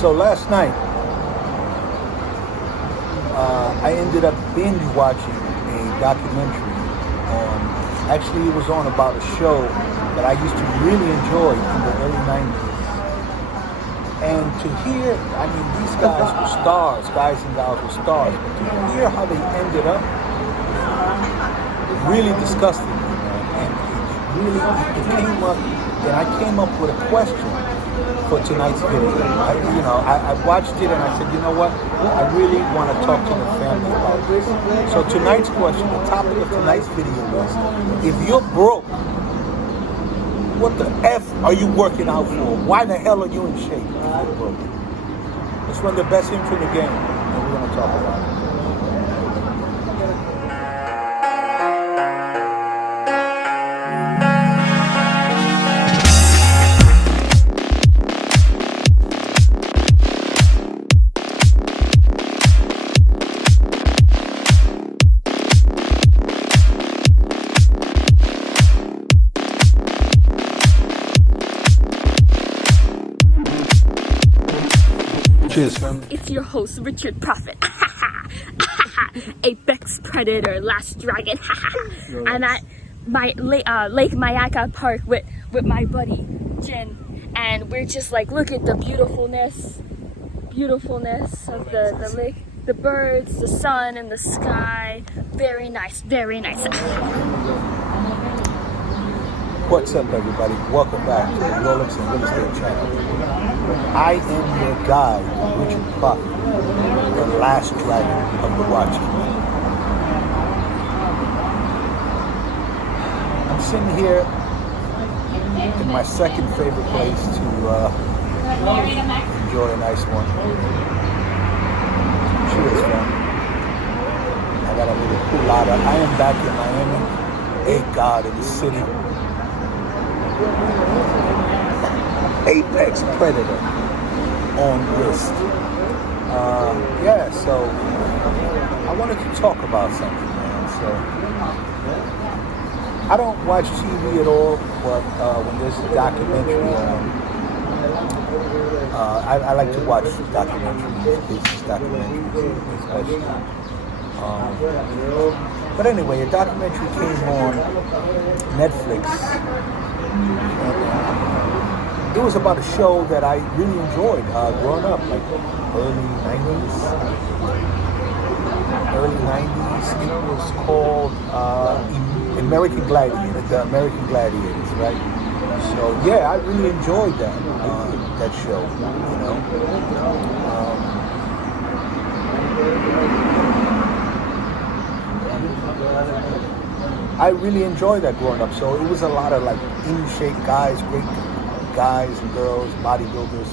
So last night, I ended up binge watching a documentary on. Actually, it was on about a show that I used to really enjoy in the early '90s. And to hear, I mean, these guys were stars, guys and gals were stars. But to hear how they ended up really disgusted me, man. And it came up, and I came up with a question for tonight's video. I watched it and I said, you know what? I really want to talk to the family about this. So tonight's question, the topic of tonight's video is, if you're broke, what the F are you working out for? Why the hell are you in shape if you're broke? It's one of the best things in the game, and we're going to talk about it. Cheers, fam. It's your host, Richard Prophet. Apex Predator, Last Dragon. I'm at my Lake Mayaka Park with my buddy, Jin. And we're just like, look at the beautifulness of the lake. The birds, the sun, and the sky. Very nice, very nice. What's up, everybody? Welcome back to the Rolex and Real Estate channel. I am your guide, Richard Prophet, the last dragon of the watch. I'm sitting here in my second favorite place to enjoy a nice one. Cheers, man. I got a little culada. I am back in Miami. Thank God, in the city. Apex Predator on wrist. So I wanted to talk about something, man. So I don't watch TV at all, but when there's a documentary on, I like to watch documentaries, business documentaries, especially. But anyway, a documentary came on Netflix. It was about a show that I really enjoyed growing up, like early 90s. It was called American Gladiators, the American Gladiators, right? So yeah, I really enjoyed that show, you know. I really enjoyed that growing up. So it was a lot of like in shape guys, great guys and girls, bodybuilders,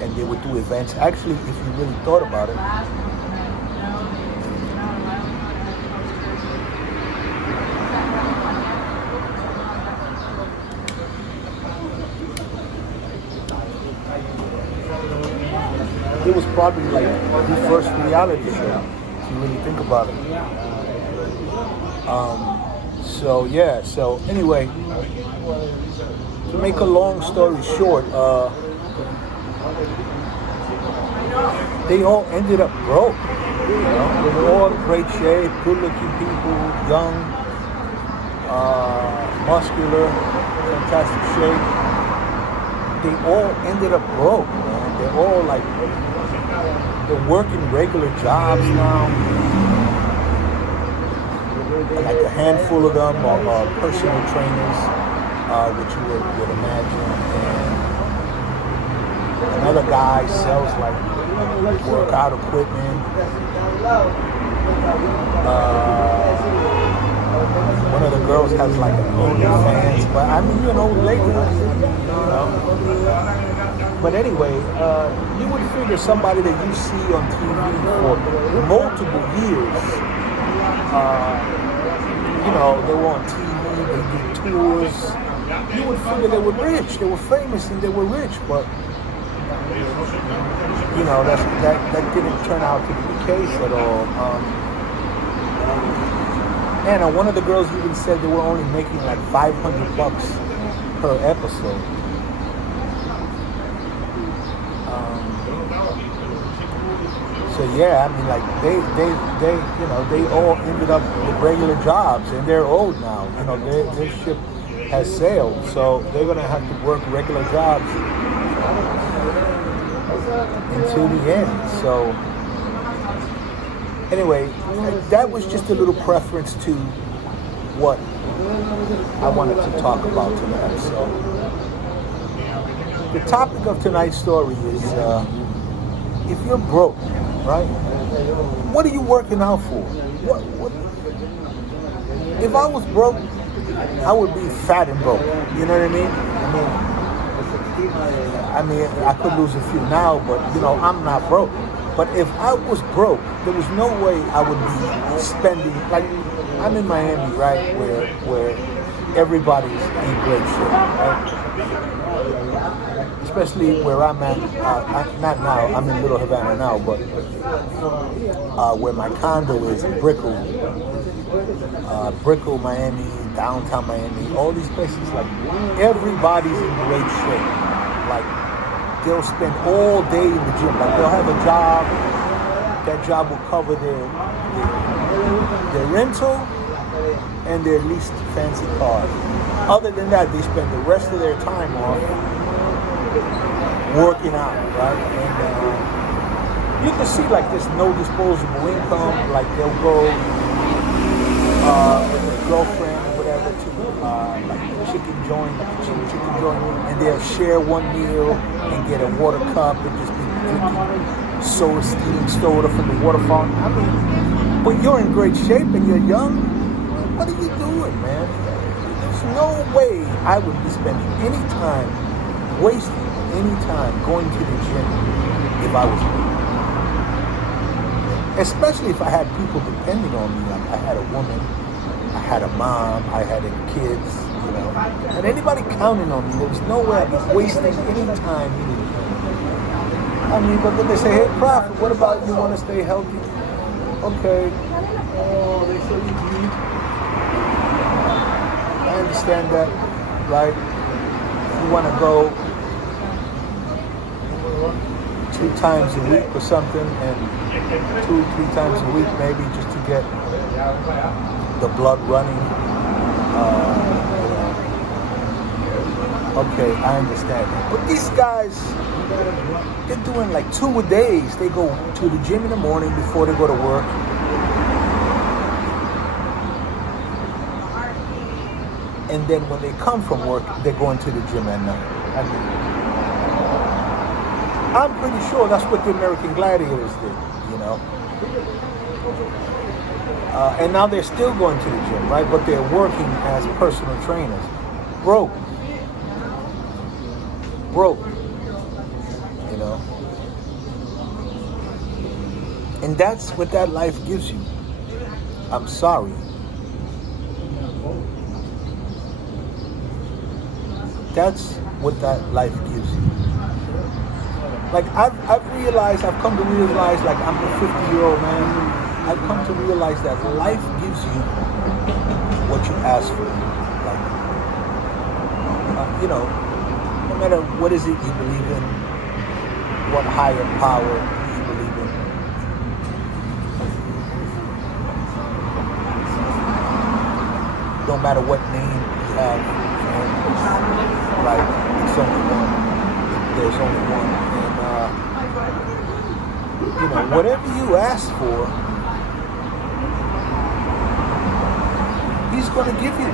and they would do events. Actually, if you really thought about it, it was probably like the first reality show, if you really think about it. So anyway, to make a long story short, they all ended up broke. You know, they were all in great shape, good-looking people, young, muscular, fantastic shape. They all ended up broke, man. They're all like, they're working regular jobs now. Like a handful of them are personal trainers, which you would imagine. And another guy sells like workout equipment. One of the girls has like an OnlyFans, but I mean, you know, lately, you know. But anyway, you would figure somebody that you see on TV for multiple years. You know, they were on TV, they did tours. You would figure they were rich, they were famous and they were rich, but you know, that didn't turn out to be the case at all. And one of the girls even said they were only making like $500 per episode. So yeah, I mean, like they, you know, they all ended up with regular jobs, and they're old now. You know, their ship has sailed, so they're gonna have to work regular jobs until the end. So anyway, that was just a little preference to what I wanted to talk about tonight. So the topic of tonight's story is if you're broke, right? What are you working out for? What? If I was broke, I would be fat and broke. You know what I mean? I mean, I could lose a few now, but you know, I'm not broke. But if I was broke, there was no way I would be spending. Like, I'm in Miami, right, where everybody's in great shape, right? Especially where I'm at. Not now. I'm in Little Havana now, but where my condo is, Brickell, Miami, downtown Miami, all these places. Like, everybody's in great shape. Like, they'll spend all day in the gym. Like, they'll have a job. That job will cover their rental and their least fancy car. Other than that, they spend the rest of their time off working out, right? And you can see, like, there's no disposable income. Like, they'll go with their girlfriend or whatever to like a chicken joint, and they'll share one meal and get a water cup and just be drinking soda, steam soda from the water fountain. I mean, when you're in great shape and you're young, what are you doing, man? There's no way I would be spending any time, wasting any time going to the gym if I was broke. Especially if I had people depending on me, like I had a woman, I had a mom, I had kids, you know, and anybody counting on me. There was no way I was wasting any time. I mean, but then they say, hey, Prophet, what about you want to stay healthy? Okay. Oh, they say you eat. I understand that, right? You want to go 2 times a week or something, and 2-3 times a week maybe, just to get the blood running. Okay, I understand. But these guys, they're doing like 2 a days. They go to the gym in the morning before they go to work. And then when they come from work, they're going to the gym at night. I mean, I'm pretty sure that's what the American Gladiators did, you know. And now they're still going to the gym, right? But they're working as personal trainers. Broke, you know. And that's what that life gives you. I'm sorry. That's what that life gives you. Like, I've come to realize, like, I'm a 50-year-old man. I've come to realize that life gives you what you ask for. Like, you know, no matter what is it you believe in, what higher power you believe in. No matter what name you have, right? It's only one. There's only one. And, you know, whatever you ask for, He's going to give you.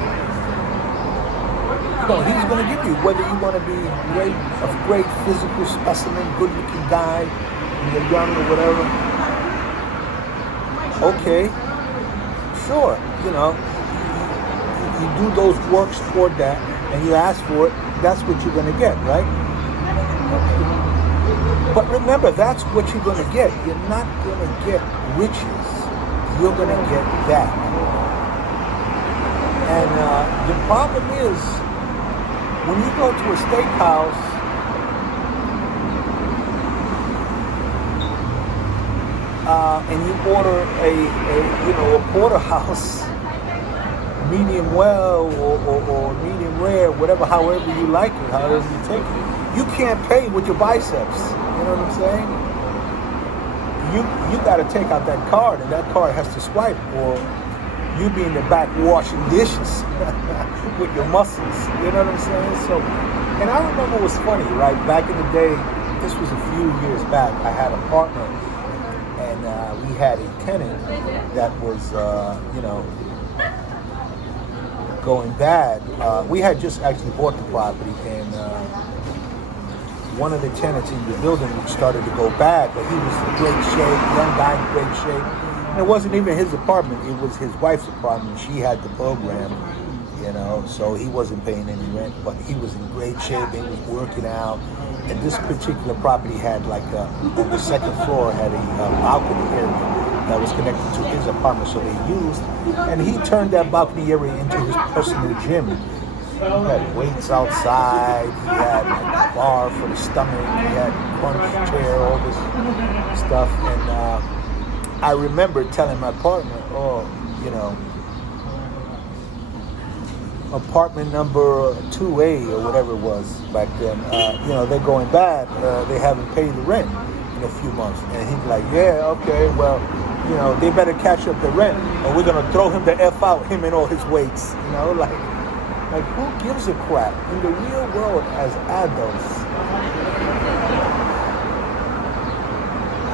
You know, He's going to give you. Whether you want to be a great physical specimen, good-looking guy, when you're young or whatever. Okay, sure. You know, you do those works toward that, and you ask for it. That's what you're going to get, right? But remember, that's what you're going to get. You're not going to get riches. You're going to get that. And the problem is, when you go to a steakhouse, and you order a porterhouse, medium well or medium rare, whatever, however you like it, however you take it, you can't pay with your biceps. You know what I'm saying? you got to take out that card, and that card has to swipe, or you be in the back washing dishes with your muscles. You know what I'm saying? So, and I remember it was funny, right? Back in the day, this was a few years back. I had a partner, and we had a tenant that was, going bad. We had just actually bought the property, and one of the tenants in the building started to go bad, but he was in great shape, young guy in great shape. And it wasn't even his apartment, it was his wife's apartment. She had the program, so he wasn't paying any rent, but he was in great shape, he was working out. And this particular property had on the second floor, had a balcony area that was connected to his apartment, so they used, and he turned that balcony area into his personal gym. He had weights outside, he had a bar for the stomach, he had punch chair, all this stuff. And I remember telling my partner, apartment number 2A or whatever it was back then, they're going bad, they haven't paid the rent in a few months. And he'd be like, yeah, okay, well, they better catch up the rent, or we're gonna throw him the F out, him and all his weights, like who gives a crap? In the real world, as adults,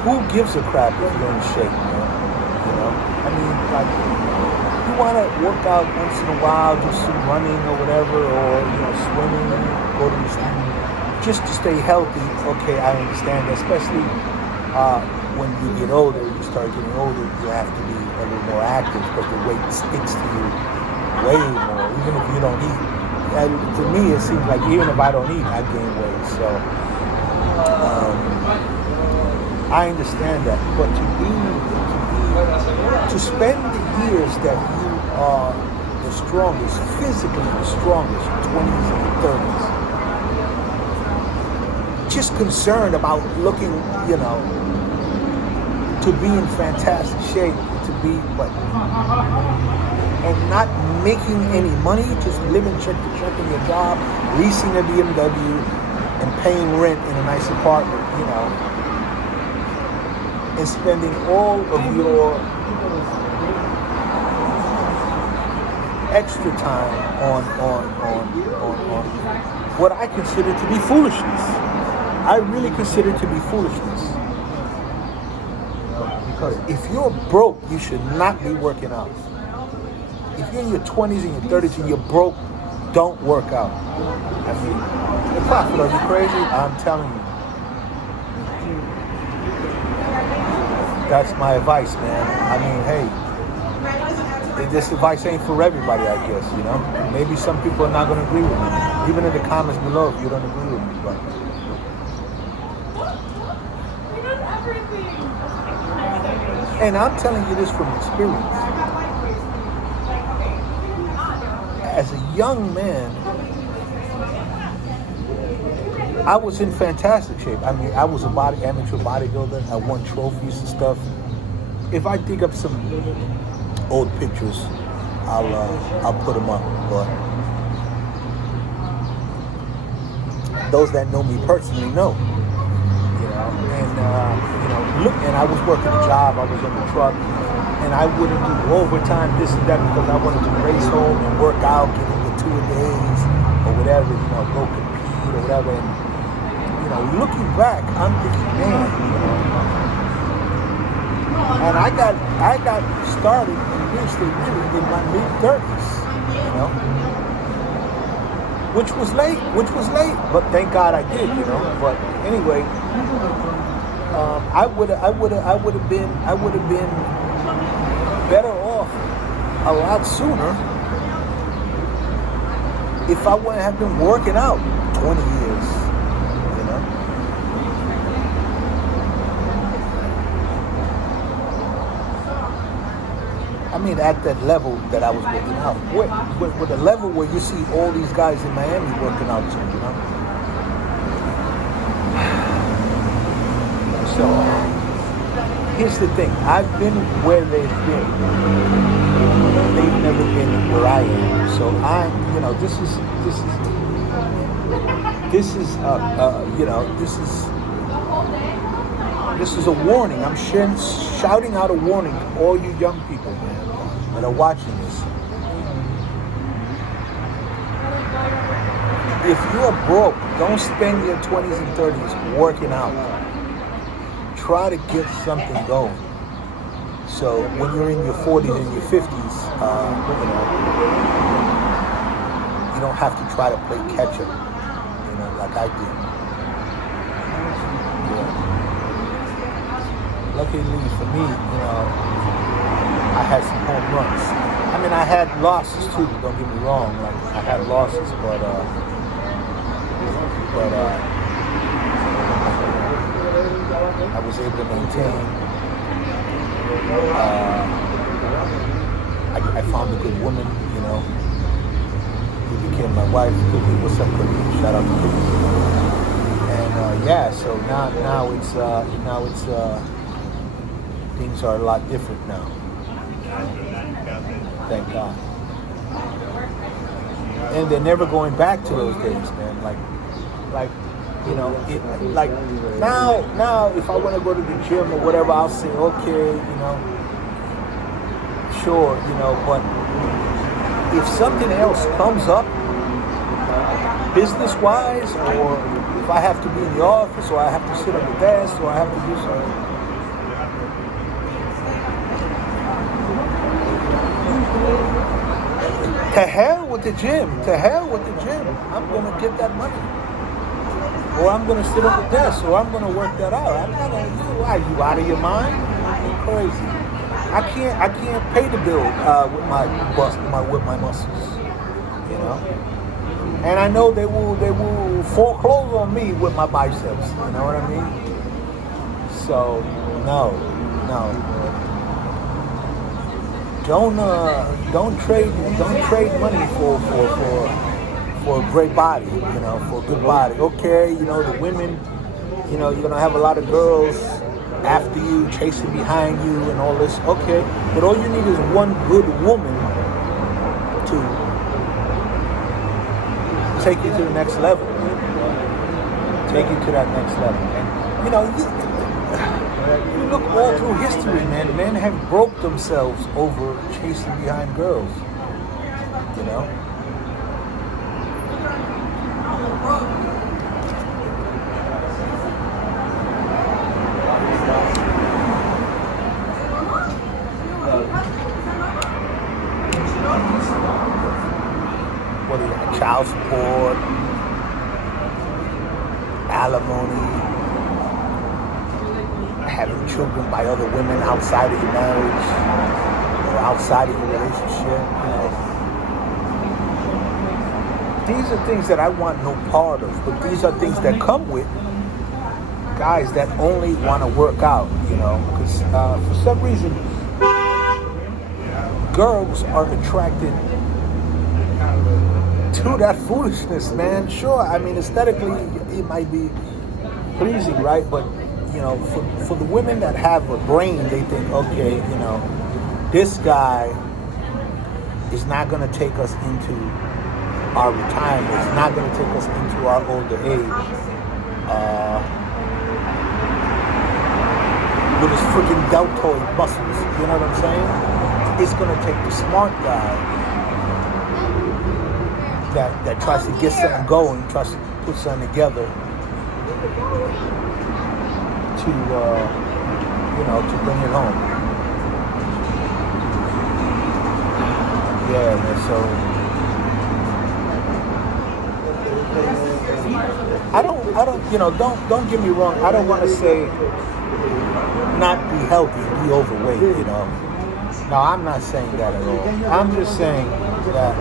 who gives a crap if you're in shape, man? I mean, like, you want to work out once in a while, do some running or whatever, or swimming, go to the swim, just to stay healthy. Okay, I understand that, especially when you get older, you start getting older, you have to be a little more active because the weight sticks to you way more, even if you don't eat. And to me, it seems like even if I don't eat, I gain weight. So I understand that, but to spend the years that you are the strongest, physically the strongest, 20s and 30s, just concerned about looking, to be in fantastic shape, to be, and not making any money, just living check to check in your job, leasing a BMW, and paying rent in a nice apartment, and spending all of your extra time on what I consider to be foolishness. I really consider it to be foolishness. Because if you're broke, you should not be working out. If you're in your 20s and your 30s and you're broke, don't work out. I mean, the profit, are you crazy? I'm telling you. That's my advice, man. I mean, hey, this advice ain't for everybody, I guess, Maybe some people are not going to agree with me. Even in the comments below if you don't agree with me. But and I'm telling you this from experience. As a young man, I was in fantastic shape. I mean, I was amateur bodybuilder. I won trophies and stuff. If I dig up some old pictures, I'll put them up. But those that know me personally know. And I was working a job. I was in the truck, and I wouldn't do overtime, this and that, because I wanted to race home and work out, get into 2 days or whatever, go compete or whatever. And looking back, I'm thinking, man, and I got started in real estate really in my mid-30s, which was late, but thank God I did, But anyway, I would have been better off a lot sooner if I wouldn't have been working out 20 years, I mean, at that level that I was working out, with the level where you see all these guys in Miami working out too, So, here's the thing. I've been where they've been. They've never been where I am. So This is a warning. I'm shouting out a warning to all you young people, man, that are watching this. If you're broke, don't spend your 20s and 30s working out. Try to get something going. So when you're in your 40s and your 50s, you don't have to try to play catch up, like I did. Yeah. Luckily for me, I had some home runs. I mean, I had losses too. Don't get me wrong. Like I had losses, but I was able to maintain. I found a good woman, who became my wife. Cookie, what's up, Cookie? Shout out to Cookie. And so now it's things are a lot different now. Thank God. And they're never going back to those days, man. Now if I want to go to the gym or whatever, I'll say, okay, sure, but if something else comes up, business-wise, or if I have to be in the office, or I have to sit at the desk, or I have to do something, to hell with the gym. I'm going to get that money. Or I'm going to sit at the desk, or I'm going to work that out. I'm not going to do. Are you out of your mind? You're crazy. I can't pay the bill with my muscles, And I know they will foreclose on me with my biceps. You know what I mean? So no. Don't trade money for a great body, for a good body. Okay, the women, you're gonna have a lot of girls after you, chasing behind you and all this. Okay, but all you need is one good woman to take you to the next level. Take you to that next level. And you look all through history, man. Men have broke themselves over chasing behind girls. What do you have? Child support, alimony, having children by other women outside of your marriage or outside of your relationship. These are things that I want no part of, but these are things that come with guys that only want to work out, because for some reason girls are attracted to that foolishness, man. Sure, I mean, aesthetically it might be pleasing, right? But for the women that have a brain, they think, okay, this guy is not going to take us into our retirement. It's not going to take us into our older age with his freaking deltoid muscles. You know what I'm saying? It's going to take the smart guy that tries to get something going, tries to put something together to bring it home. Yeah, man. So don't get me wrong. I don't want to say not be healthy, be overweight. No, I'm not saying that at all. I'm just saying that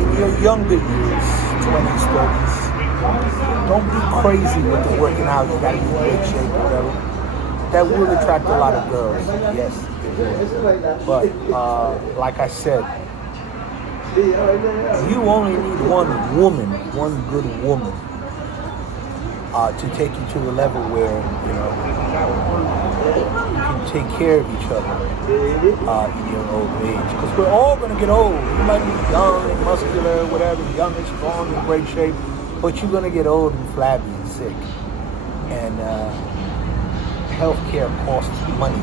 in your younger years, 20s, 30s, don't be crazy with the working out. You gotta be in great shape or whatever. That will attract a lot of girls. Yes, it will. But like I said, you only need one good woman, to take you to a level where you can take care of each other in your old age. Because we're all going to get old. You might be young and muscular, whatever, young and strong, in great shape, but you're going to get old and flabby and sick. And healthcare costs money.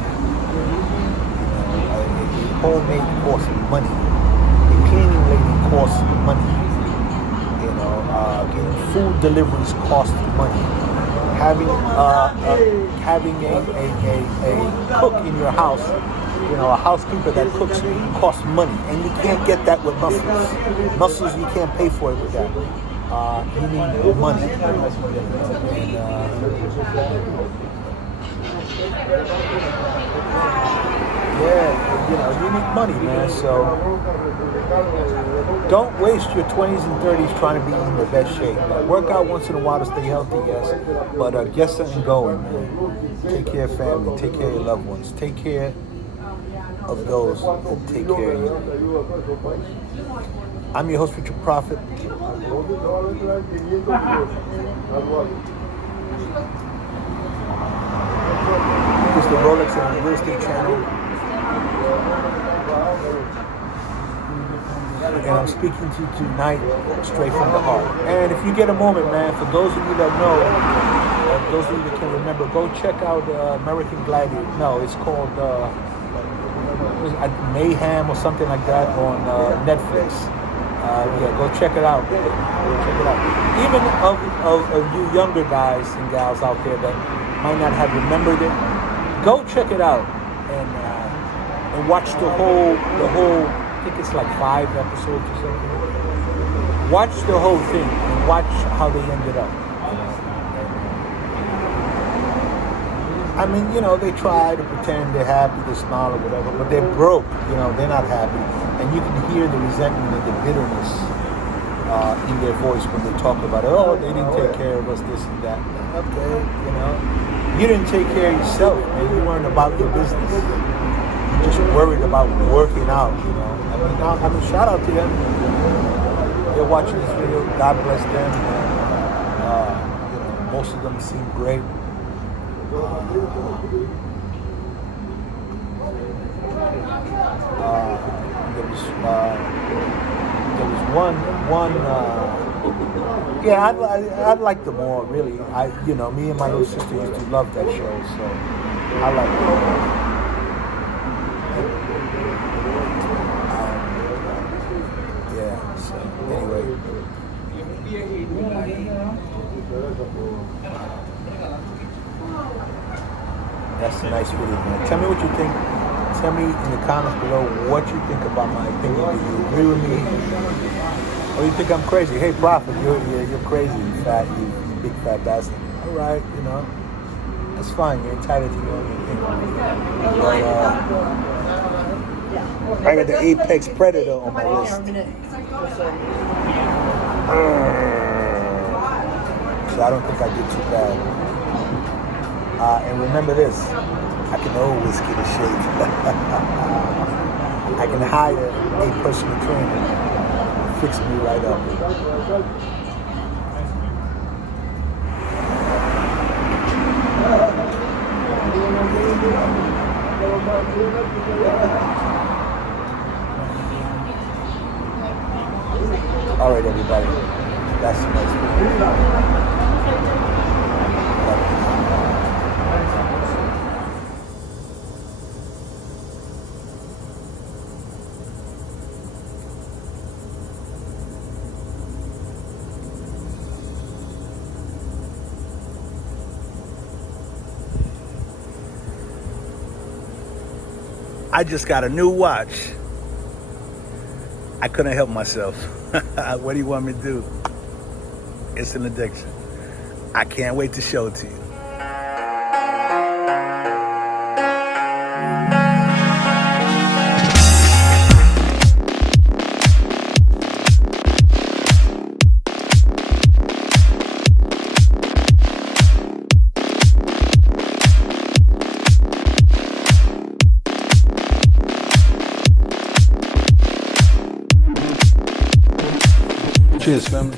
Homemade costs money. The cleaning lady costs money. Getting food deliveries costs money. Having a cook in your house, a housekeeper that cooks costs money, and you can't get that with mussels. Mussels, you can't pay for it with that. You need money. You need money, man. So don't waste your 20s and 30s trying to be in the best shape. Work out once in a while to stay healthy, yes, but get something going, man. Take care of family, take care of your loved ones, take care of those that take care of you. I'm your host, Richard Prophet. This is the Rolex and Real Estate channel. And I'm speaking to you tonight straight from the heart. And if you get a moment, man, for those of you that know, or those of you that can remember, go check out American Gladiators. No, it's called Mayhem or something like that on Netflix. Go check it out. Even of you younger guys and gals out there that might not have remembered it, go check it out and watch the whole. I think it's like 5 episodes or something. Watch the whole thing and watch how they ended up. I mean, they try to pretend they're happy, they smile or whatever, but they're broke. They're not happy, and you can hear the resentment and the bitterness in their voice when they talk about it. Oh, they didn't take care of us, this and that. Okay, you didn't take care of yourself, man. You weren't about your business. You just worried about working out. I mean, shout out to them. They're watching this video. God bless them. Most of them seem great. There was one. I'd like them all, really. Me and my little sister used to love that show, so I like it. So anyway. That's a nice video, man. Tell me what you think. Tell me in the comments below what you think about my opinion. Do you agree with me? Or you think I'm crazy? Hey, Prophet, you're crazy, you big fat bastard. All right, that's fine. You're entitled to your own opinion. But, I got the apex predator on my list. So I don't think I did too bad. And remember this, I can always get a shape. I can hire a personal trainer to fix me right up. All right, everybody. That's the nice video. I just got a new watch. I couldn't help myself. What do you want me to do? It's an addiction. I can't wait to show it to you. Cheers, family.